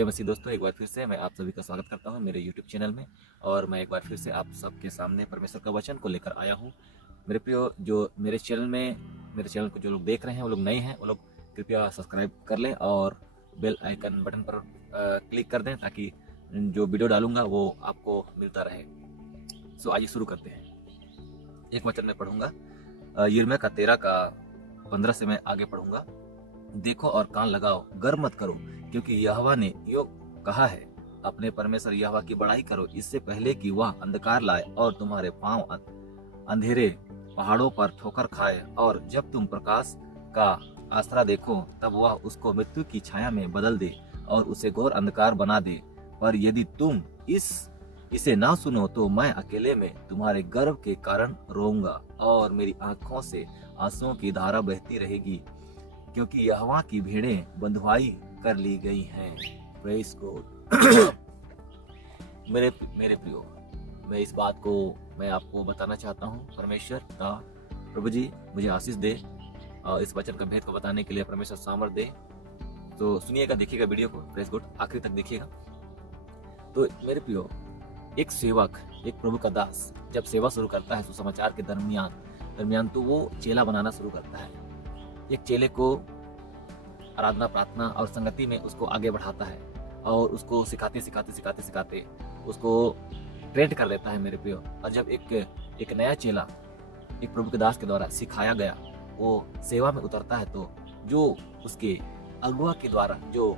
जय मसीह दोस्तों, एक बार फिर से मैं आप सभी का स्वागत करता हूं मेरे YouTube चैनल में। और मैं एक बार फिर से आप सबके सामने परमेश्वर का वचन को लेकर आया हूं। मेरे प्रियो, जो मेरे चैनल को जो लोग देख रहे हैं, वो लोग नए हैं, वो लोग कृपया सब्सक्राइब कर लें और बेल आइकन बटन पर क्लिक कर दें, ताकि जो वीडियो डालूंगा वो आपको मिलता रहे। सो आइए शुरू करते हैं। एक वचन में पढ़ूंगा, यिर्मयाह का 13 का 15 से मैं आगे पढ़ूंगा। देखो और कान लगाओ, गर्व मत करो, क्योंकि यहोवा ने यो कहा है, अपने परमेश्वर यहोवा की बड़ाई करो, इससे पहले कि वह अंधकार लाए और तुम्हारे पांव अंधेरे पहाड़ों पर ठोकर खाए। और जब तुम प्रकाश का आसरा देखो, तब वह उसको मृत्यु की छाया में बदल दे और उसे घोर अंधकार बना दे। पर यदि तुम इसे ना सुनो, तो मैं अकेले में तुम्हारे गर्व के कारण रोऊंगा और मेरी आंखों से आंसुओं की धारा बहती रहेगी, क्योंकि यहोवा की भेड़ें बंधुआई कर ली गई हैं। Praise God. मेरे प्रियो, मैं इस बात को मैं आपको बताना चाहता हूँ। परमेश्वर का प्रभु जी मुझे आशीष दे और इस वचन का भेद को बताने के लिए परमेश्वर सामर्थ दे। तो सुनिएगा, देखिएगा वीडियो को, प्रेज़ गॉड, आखिरी तक देखिएगा। तो मेरे प्रियो, एक सेवक, एक प्रभु का दास जब सेवा शुरू करता है, सुसमाचार के दरमियान तो वो चेला बनाना शुरू करता है। एक चेले को आराधना, प्रार्थना और संगति में उसको आगे बढ़ाता है और उसको सिखाते उसको ट्रेंड कर देता है मेरे प्रियो। और जब एक नया चेला एक प्रभु के दास के द्वारा सिखाया गया वो सेवा में उतरता है, तो जो उसके अगुआ के द्वारा जो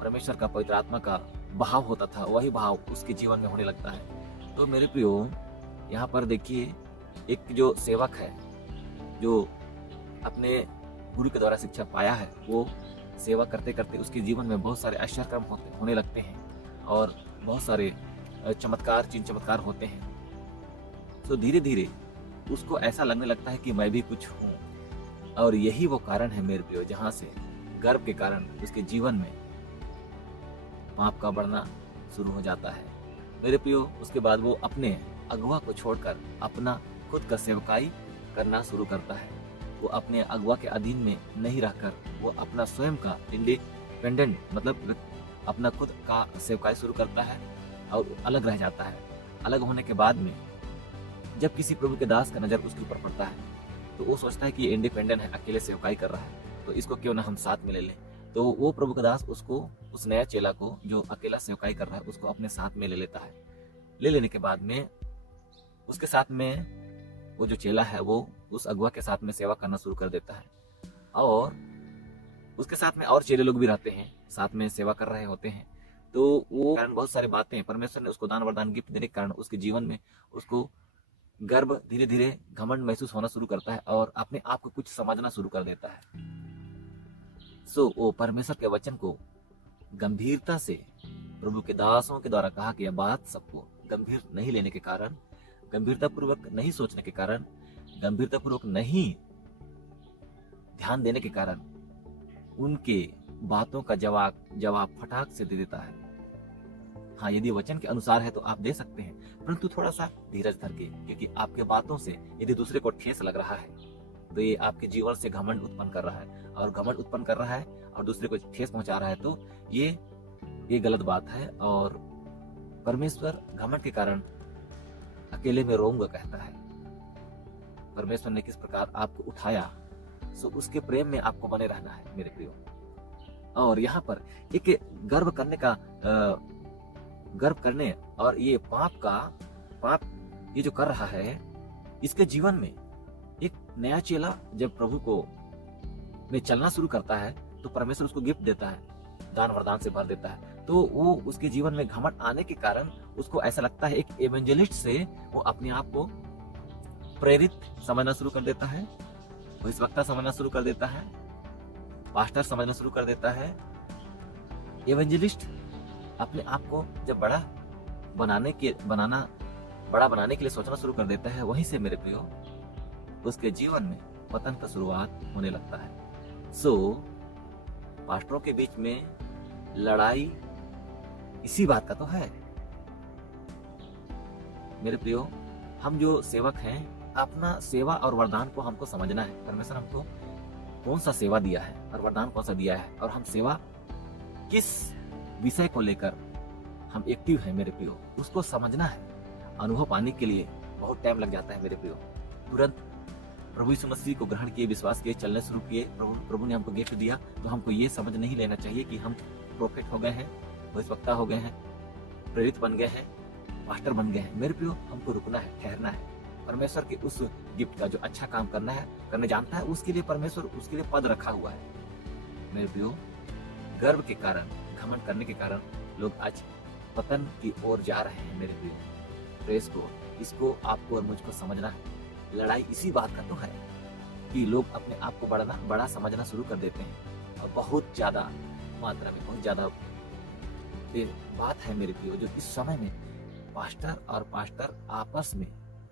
परमेश्वर का, पवित्र आत्मा का बहाव होता था, वही बहाव उसके जीवन में होने लगता है। तो मेरे प्रियो, यहाँ पर देखिए, एक जो सेवक है जो अपने गुरु के द्वारा शिक्षा पाया है, वो सेवा करते करते उसके जीवन में बहुत सारे आश्चर्यक्रम होने लगते हैं और बहुत सारे चिन्ह चमत्कार होते हैं। तो धीरे धीरे उसको ऐसा लगने लगता है कि मैं भी कुछ हूँ। और यही वो कारण है मेरे प्रियो, जहाँ से गर्व के कारण उसके जीवन में पाप का बढ़ना शुरू हो जाता है। मेरे प्रियो, उसके बाद वो अपने अगुआ को छोड़कर अपना खुद का सेवकाई करना शुरू करता है। वो अपने अगुआ के अधीन में नहीं रहकर वो अपना स्वयं का इंडिपेंडेंट, मतलब अपना खुद का सेवकाई शुरू करता है और अलग रह जाता है। अलग होने के बाद में जब किसी प्रभु के दास का नजर उसके ऊपर पड़ता है, तो वो सोचता है कि ये इंडिपेंडेंट है, अकेले सेवकाई कर रहा है, तो इसको क्यों ना हम साथ में ले लें। तो वो प्रभु का दास उसको, उस नया चेला को जो अकेला सेवकाई कर रहा है, उसको अपने साथ में ले लेता है। ले लेने के बाद में उसके साथ में वो जो चेला है वो उस अगुआ के साथ में सेवा करना शुरू कर देता है। और उसके साथ में और चेले लोग भी रहते हैं, साथ में सेवा कर रहे होते हैं। तो वो कारण बहुत सारी बातें परमेश्वर ने उसको दान वरदान गिफ्ट देने के कारण उसके जीवन में उसको गर्व, धीरे धीरे घमंड महसूस होना शुरू करता है और अपने आप को कुछ समझना शुरू कर देता है। सो वो परमेश्वर के वचन को गंभीरता से प्रभु के दासों के द्वारा कहा गया बात सबको गंभीर नहीं लेने के कारण, गंभीरतापूर्वक नहीं सोचने के कारण, गंभीरतापूर्वक नहीं ध्यान देने के कारण उनके बातों का जवाब फटाक से दे देता है। हाँ, यदि वचन के अनुसार है तो आप दे सकते हैं, परंतु थोड़ा सा धीरज धर के, क्योंकि आपके बातों से यदि दूसरे को ठेस लग रहा है तो ये आपके जीवन से घमंड उत्पन्न कर रहा है, और घमंड उत्पन्न कर रहा है और दूसरे को ठेस पहुंचा रहा है, तो ये गलत बात है। और परमेश्वर घमंड के कारण अकेले में रोऊंगा कहता है। परमेश्वर ने किस प्रकार आपको उठाया, सो उसके प्रेम में आपको बने रहना है मेरे प्रियो। और यहाँ पर एक गर्व करने और ये पाप ये जो कर रहा है, इसके जीवन में एक नया चेला जब प्रभु को में चलना शुरू करता है, तो परमेश्वर उसको गिफ्ट देता है, दान वरदान से भर देता है। तो वो उसके जीवन में घमंड आने के कारण उसको ऐसा लगता है, एक एवेंजलिस्ट से वो अपने आप को प्रेरित समझना शुरू कर देता है, भविष्यवक्ता समझना शुरू कर देता है, पास्टर समझना शुरू कर देता है। एवेंजलिस्ट अपने आप को जब बड़ा बनाने के लिए सोचना शुरू कर देता है, वहीं से मेरे प्रियो उसके जीवन में पतन का शुरुआत होने लगता है। सो पास्टरों के बीच में लड़ाई इसी बात का तो है मेरे प्रियो। हम जो सेवक हैं, अपना सेवा और वरदान को हमको समझना है। परमेश्वर हमको कौन सा सेवा दिया है और वरदान कौन सा दिया है, और हम सेवा किस विषय को लेकर हम एक्टिव हैं मेरे प्रियो, उसको समझना है। अनुभव पाने के लिए बहुत टाइम लग जाता है मेरे प्रियो। तुरंत प्रभु यीशु मसीह को ग्रहण किए, विश्वास किए, चलने शुरू किए, प्रभु ने हमको गिफ्ट दिया, तो हमको ये समझ नहीं लेना चाहिए कि हम प्रोफेट हो गए हैं, भविष्यवक्ता हो गए हैं, प्रेरित बन गए हैं, मास्टर बन गए हैं। मेरे प्रियो, हमको रुकना है, ठहरना है। परमेश्वर के उस गिफ्ट का जो अच्छा काम करने जानता है, उसके लिए परमेश्वर उसके लिए पद रखा हुआ है। मेरे प्रियो, गर्व के कारण, घमंड करने के कारण लोग आज पतन की ओर जा रहे हैं मेरे प्रियो। प्रेस को, इसको आपको और मुझको समझना है। लड़ाई इसी बात का तो है कि लोग अपने आप को बड़ा समझना शुरू कर देते हैं, और बहुत ज्यादा मात्रा में, बहुत ज्यादा बात है मेरे प्रियो, जो इस समय में पास्टर आपस में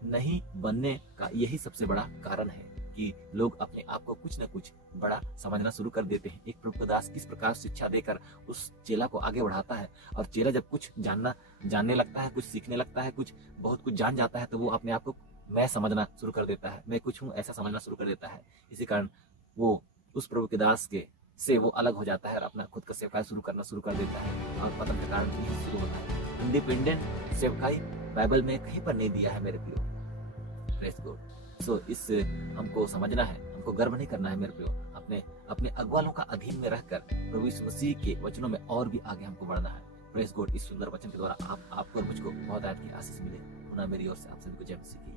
नहीं बनने का यही सबसे बड़ा कारण है कि लोग अपने आप को कुछ न कुछ बड़ा समझना शुरू कर देते हैं। एक प्रभु दास किस प्रकार शिक्षा देकर उस चेला को आगे बढ़ाता है, और चेला जब कुछ जानने लगता है, कुछ सीखने लगता है, बहुत कुछ जान जाता है, तो वो अपने आप को मैं समझना शुरू कर देता है, मैं कुछ हूँ ऐसा समझना शुरू कर देता है। इसी कारण वो उस प्रभु के दास से वो अलग हो जाता है और अपना खुद का सेवकाई शुरू कर देता है, और पतन का कारण यही शुरू होता है। इंडिपेंडेंट सेवकाई बाइबल में कहीं पर नहीं दिया है मेरे प्रियो। Press God. सो इस हमको समझना है, हमको गर्व नहीं करना है मेरे प्रियो। अपने अगुवालों का अधीन में रहकर प्रभु यीशु मसीह के वचनों में और भी आगे हमको बढ़ना है। Press God. इस सुंदर वचन के द्वारा आपको और मुझको बहुत आयत की आशीष मिले। पुनः मेरी ओर से आप सभी को जय मसीह की।